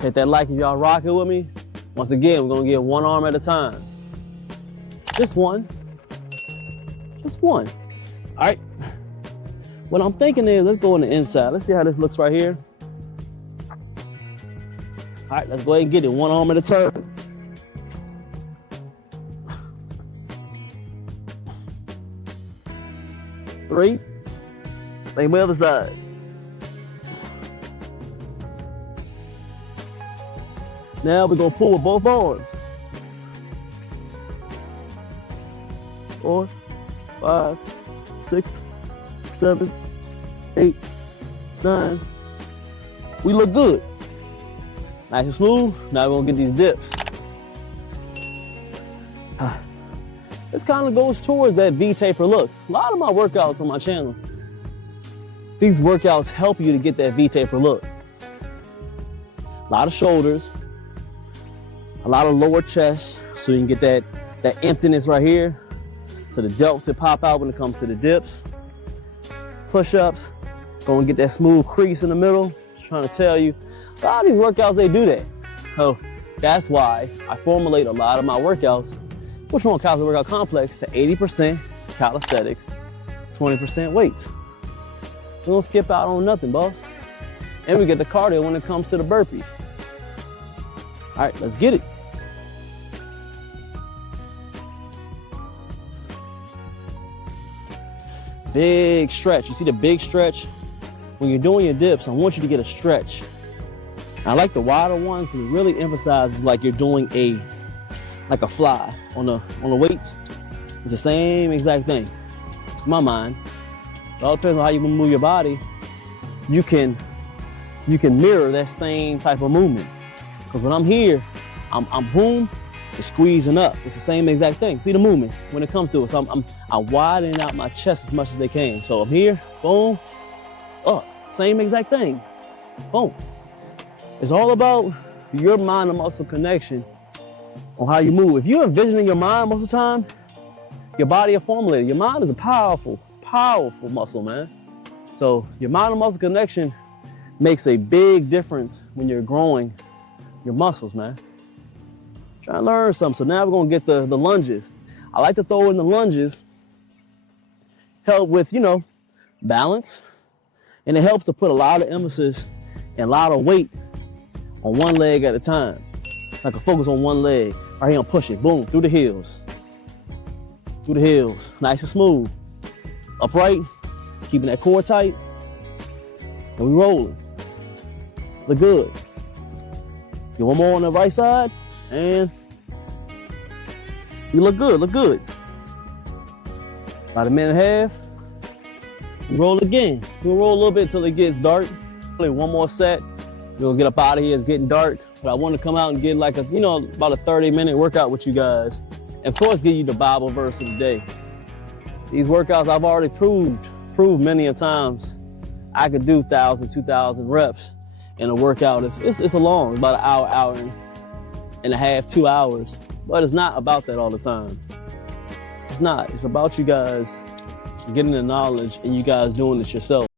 Hit that like if y'all rocking with me. Once again, we're gonna get one arm at a time. Just one. Just one. All right. What I'm thinking is, let's go on the inside. Let's see how this looks right here. All right, let's go ahead and get it one arm at a time. Three. Same way other side. Now we're gonna pull with both arms. 4, 5, 6, 7, 8, 9. We look good. Nice and smooth. Now we're gonna get these dips. This kind of goes towards that V-taper look. A lot of my workouts on my channel, these workouts help you to get that V-taper look. A lot of shoulders, a lot of lower chest, so you can get that emptiness right here. So the delts that pop out when it comes to the dips. Push-ups, go and get that smooth crease in the middle. Just trying to tell you, a lot of these workouts, they do that. So that's why I formulate a lot of my workouts, which one Calisthenics Workout Complex, to 80% calisthenics, 20% weights. We don't skip out on nothing, boss. And we get the cardio when it comes to the burpees. All right, let's get it. Big stretch. You see the big stretch? When you're doing your dips, I want you to get a stretch. I like the wider one because it really emphasizes like you're doing like a fly on the weights. It's the same exact thing. In my mind, it all depends on how you move your body. You can mirror that same type of movement. Because when I'm here, I'm boom, and squeezing up. It's the same exact thing. See the movement when it comes to it. So I'm widening out my chest as much as they can. So I'm here, boom, up. Same exact thing. Boom. It's all about your mind and muscle connection on how you move. If you're envisioning your mind most of the time, your body will formulate it. Your mind is a powerful, powerful muscle, man. So your mind and muscle connection makes a big difference when you're growing your muscles, man. Try to learn something. So now we're gonna get the lunges. I like to throw in the lunges, help with, balance. And it helps to put a lot of emphasis and a lot of weight on one leg at a time. Like a focus on one leg. Right here, I'm pushing, boom, through the heels. Through the heels, nice and smooth. Upright, keeping that core tight. And we rolling. Look good. Get one more on the right side, and you look good, look good. About a minute and a half. Roll again. We'll roll a little bit until it gets dark. One more set. We're gonna get up out of here. It's getting dark, but I want to come out and get like about a 30-minute workout with you guys. And of course, give you the Bible verse of the day. These workouts I've already proved many a times. I could do 1,000, 2,000 reps in a workout. It's a long, about an hour and a half, 2 hours. But it's not about that all the time. It's not. It's about you guys getting the knowledge and you guys doing this yourself.